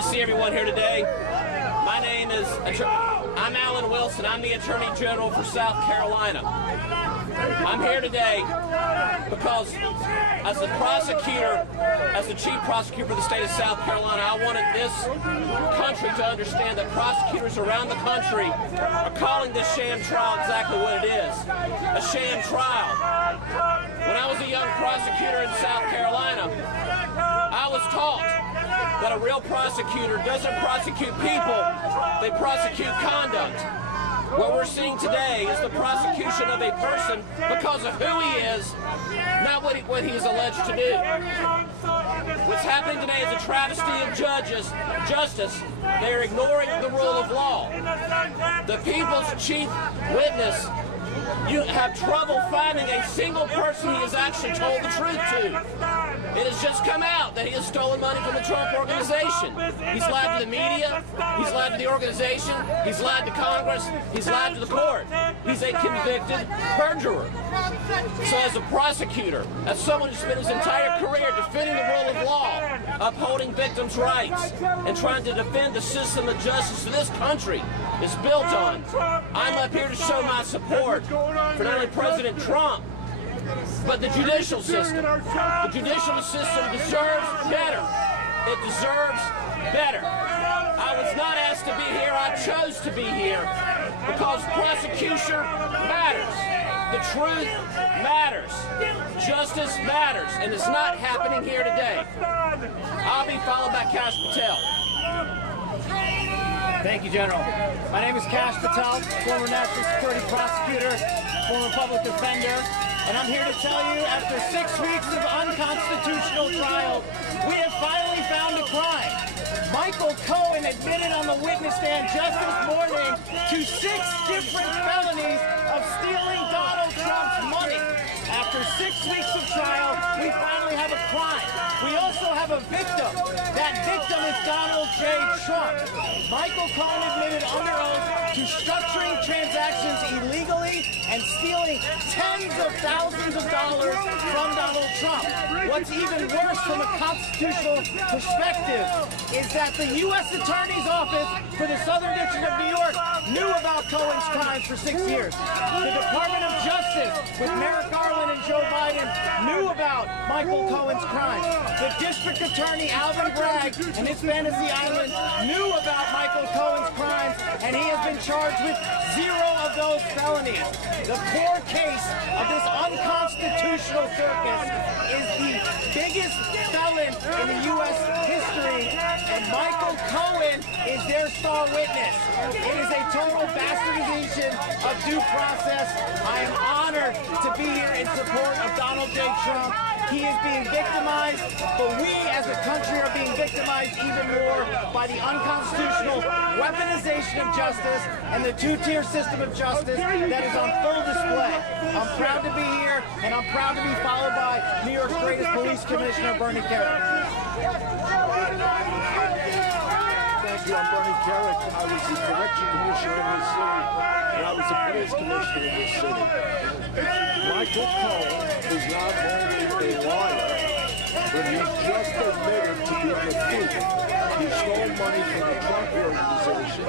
to see everyone here today. My name is, I'm Alan Wilson. I'm the Attorney General for South Carolina. I'm here today because as the prosecutor, as the chief prosecutor for the state of South Carolina, I wanted this country to understand that prosecutors around the country are calling this sham trial exactly what it is, a sham trial. When I was a young prosecutor in South Carolina, I was taught that a real prosecutor doesn't prosecute people, they prosecute conduct. What we're seeing today is the prosecution of a person because of who he is, not what he is alleged to do. What's happening today is a travesty of justice. They're ignoring the rule of law. The people's chief witness, you have trouble finding a single person he has actually told the truth to. It has just come out that he has stolen money from the Trump organization. He's lied to the media, he's lied to the organization, he's lied to Congress, he's lied to the court. He's a convicted perjurer. So as a prosecutor, as someone who spent his entire career defending the rule of law, upholding victims' rights, and trying to defend the system of justice that this country is built on, I'm up here to show my support for not only President Trump, but the judicial system. The judicial system deserves better. It deserves better. I was not asked to be here. I chose to be here because prosecution matters. The truth matters. Justice matters. And it's not happening here today. I'll be followed by Kash Patel. Thank you, General. My name is Kash Patel, former national security prosecutor, former public defender, and I'm here to tell you, after 6 weeks of unconstitutional trial, we have finally found a crime. Michael Cohen admitted on the witness stand just this morning to 6 different felonies of stealing Donald Trump's money. After 6 weeks of trial, we finally have a crime. We also have a victim. That victim is Donald J. Trump. Michael Cohen admitted under oath to structuring transactions illegally and stealing tens of thousands of dollars from Donald Trump. What's even worse from a constitutional perspective is that the U.S. Attorney's Office for the Southern District of New York knew about Cohen's crimes for 6 years. The Department of Justice with Merrick Garland and Joe Biden knew about Michael Cohen's crimes. The District Attorney Alvin Bragg and his Fantasy Island knew about Michael Cohen's crimes, and he has been charged with 0 of those felonies. The core case of this unconstitutional circus is the biggest felon in the U.S. history, and Michael Cohen is their star witness. It is a total bastardization of due process. I am honored to be here in support of Donald J. Trump. He is being victimized, but we as a country are being victimized even more by the unconstitutional weaponization of justice and the two-tier system of justice that is on full display. I'm proud to be here, and I'm proud to be followed by New York's greatest police commissioner, Bernie Kerik. Thank you. I'm Bernie Kerik. I was the correction commissioner in this city, and I was the police commissioner in this city. Michael Cohen is not only a liar, but he's just admitted to being a thief. He stole money from the Trump organization.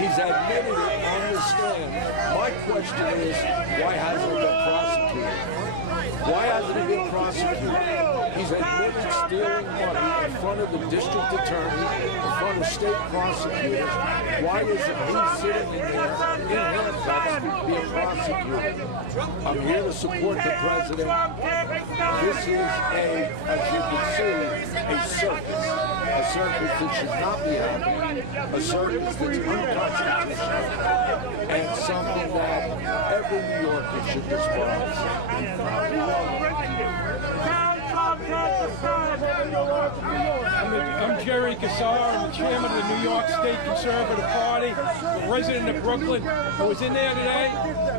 He's admitted it on the stand. My question is, why hasn't he been prosecuted? Why hasn't he been prosecuted? He's admitted stealing money in front of the district attorney, in front of state prosecutors. Why isn't he sitting in there in handcuffs being prosecuted? I'm here to support the president. This is as you can see, a circus. A circus that should not be happening. A circus that's unconstitutional. And something that every New Yorker should despise. I'm Jerry Kassar. I'm the chairman of the New York State Conservative Party, a resident of Brooklyn. I was in there today.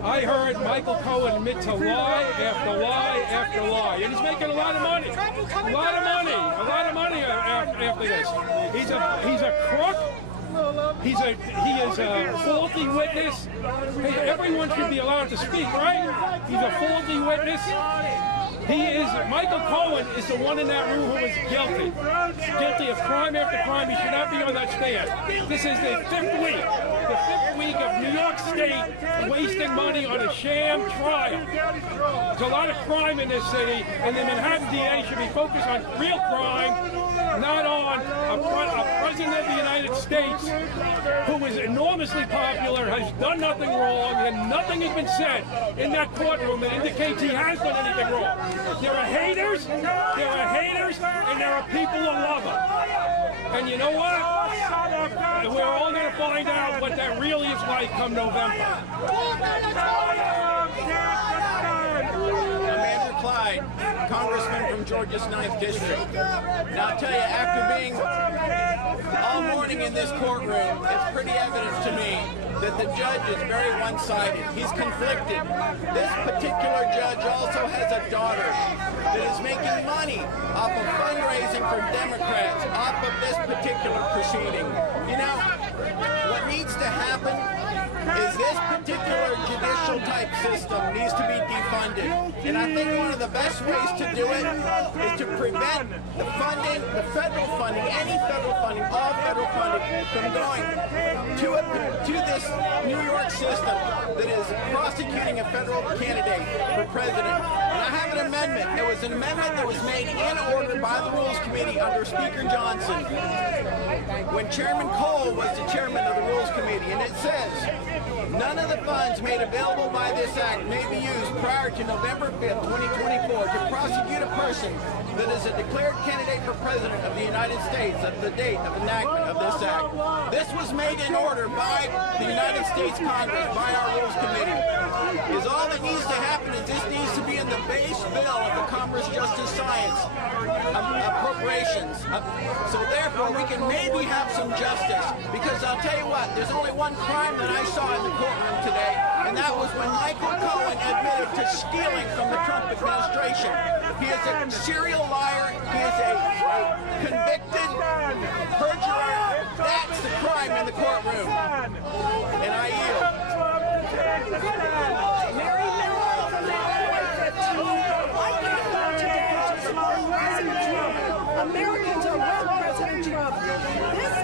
I heard Michael Cohen admit to lie after lie after lie. And he's making a lot of money. A lot of money after this. He's a crook. He is a faulty witness. Hey, everyone should be allowed to speak, right? He's a faulty witness. Michael Cohen is the one in that room who is guilty. Guilty of crime after crime. He should not be on that stand. This is the fifth week of New York State wasting money on a sham trial. There's a lot of crime in this city, and the Manhattan DA should be focused on real crime, not on a president of the United States who is enormously popular, has done nothing wrong, and nothing has been said in that courtroom that indicates he has done anything wrong. There are haters, and there are people who love him. And you know what? We're all going to find out what that really is like come November. Andrew Clyde, Congressman from Georgia's 9th District. Now I'll tell you, after being all morning in this courtroom, it's pretty evident to me that the judge is very one-sided. He's conflicted. This particular judge also has a daughter that is making money off of fundraising for Democrats, off of this particular proceeding. You know, what needs to happen is this particular judicial type system needs to be defunded. And I think one of the best ways to do it is to prevent the funding, the federal funding, any federal funding, all federal funding from going to this New York system that is prosecuting a federal candidate for president. And I have an amendment. It was an amendment that was made in order by the Rules Committee under Speaker Johnson when Chairman Cole was the chairman of the Rules Committee. And it says, none of the funds made available by this act may be used prior to November 5th, 2024 to prosecute a person that is a declared candidate for president of the United States at the date of enactment of this act. This was made in order by the United States Congress, by our Rules Committee. Is all that needs to happen is this needs to be in the base bill of the Commerce, Justice, Science appropriations. So therefore we can maybe have some justice, because I'll tell you what, there's only one crime that I saw in the courtroom today, and that was when Michael Cohen admitted to stealing from the Trump administration. He is a serial liar. He is a convicted perjurer. That's the crime in the courtroom. And I yield. Mary Miller from I came here today to support President Trump. Americans are with President Trump. This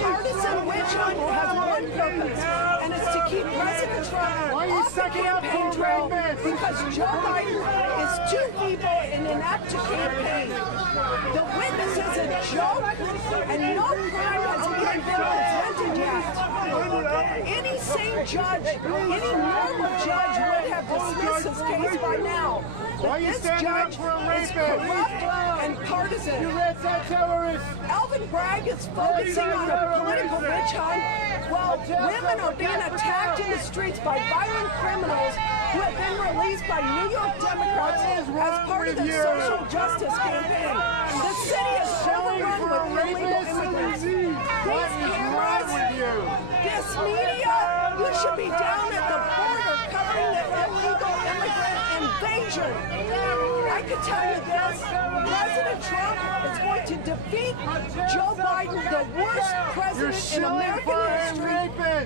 partisan witch hunt has one purpose, and it's to keep President Trump off the campaign trail because Joe Biden is too feeble in an act to campaign. The witness is a joke, and no crime has even been presented yet. Any sane judge, any normal judge would have dismissed his case by now. But this judge is corrupt and partisan. Alvin Bragg is focusing on a political witch hunt while women are being attacked in the streets by violent criminals who have been released by New York Democrats as part of the social justice campaign. The city is overrun with illegal immigrants. These cameras, this media, you should be down at the border covering the illegal immigrant invasion. I can tell you this, President Trump is going to defeat Joe Biden, the worst president in American history.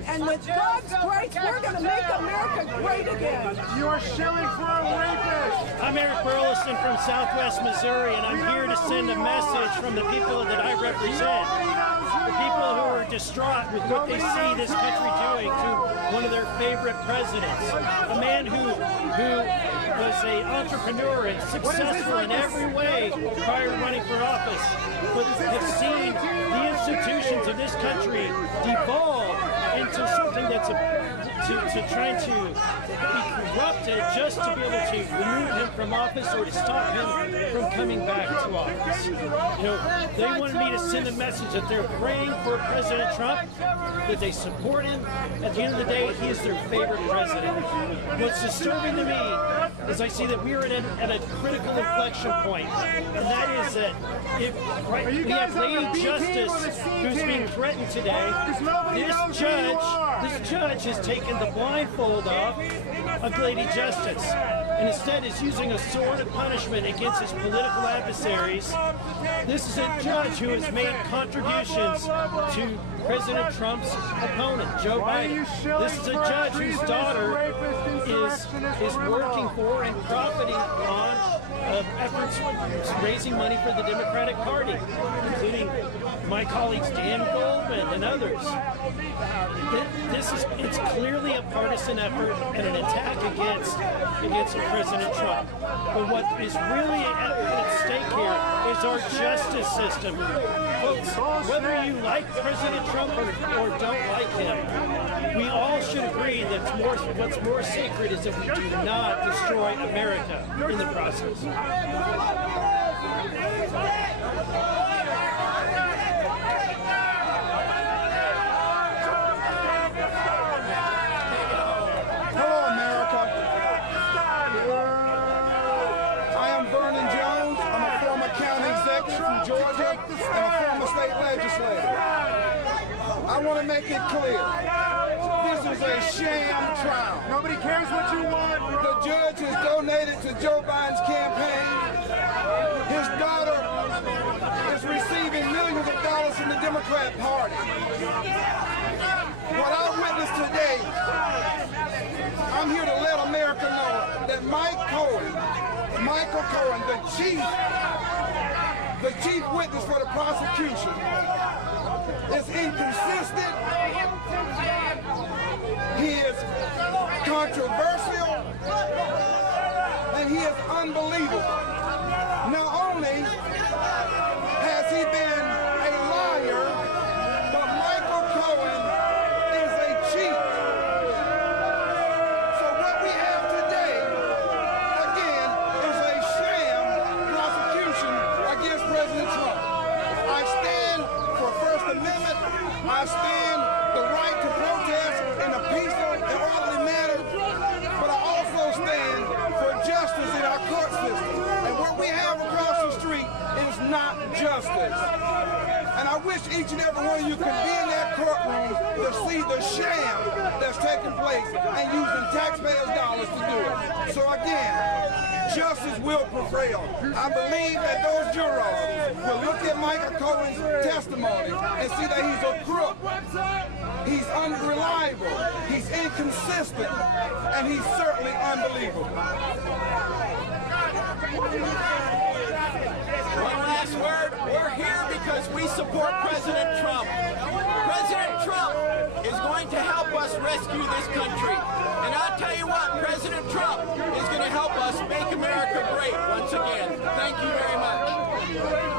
And with God's grace, we're going to make America great again. You are shilling for a rapist. I'm Eric Burleson from Southwest Missouri, and I'm here to send a message from the people that I represent. The people who are distraught with what they see this country doing to one of their favorite presidents. A man who was an entrepreneur and successful in every way prior to running for office, but have seen the institutions of this country devolve into something that's trying to be corrupted just to be able to remove him from office or to stop him from coming back to office. You know, they wanted me to send a message that they're praying for President Trump, that they support him. At the end of the day, he is their favorite president. What's disturbing to me is I see that we are at a critical inflection point, and that is that if we have Lady Justice who's being threatened today, this judge has taken the blindfold off of Lady Justice. and instead is using a sword of punishment against his political adversaries. This is a judge who has made contributions to President Trump's opponent, Joe Biden. This is a judge whose daughter is working for and profiting on efforts raising money for the Democratic Party, including my colleagues Dan Goldman and others. It's clearly a partisan effort and an attack against President Trump. But what is really at stake here is our justice system. Folks, whether you like President Trump or don't like him, we all should agree that what's more sacred is that we do not destroy America in the process. From Georgia and a former state legislator. I want to make it clear. This is a sham trial. Nobody cares what you want. The judge has donated to Joe Biden's campaign. His daughter is receiving millions of dollars from the Democrat Party. What I witnessed today, I'm here to let America know that Michael Cohen, the chief witness for the prosecution, is inconsistent. He is controversial, and he is unbelievable. Not only has he been a liar, but Michael Cohen is a cheat. So what we have today, again, is a sham prosecution against President Trump. I stand for First Amendment. I stand the right to protest in a peaceful and orderly manner, but I also stand for justice in our court system. And what we have across the street is not justice. And I wish each and every one of you could be in that courtroom to see the sham that's taking place and using taxpayers' dollars to do it. So again, justice will prevail. I believe that those jurors will look at Michael Cohen's testimony and see that he's a crook, he's unreliable, he's inconsistent, and he's certainly unbelievable. One last word. We're here because we support President Trump. President Trump is going to help us rescue this country. And I'll tell you what, President Trump is going to help us make America great once again. Thank you very much.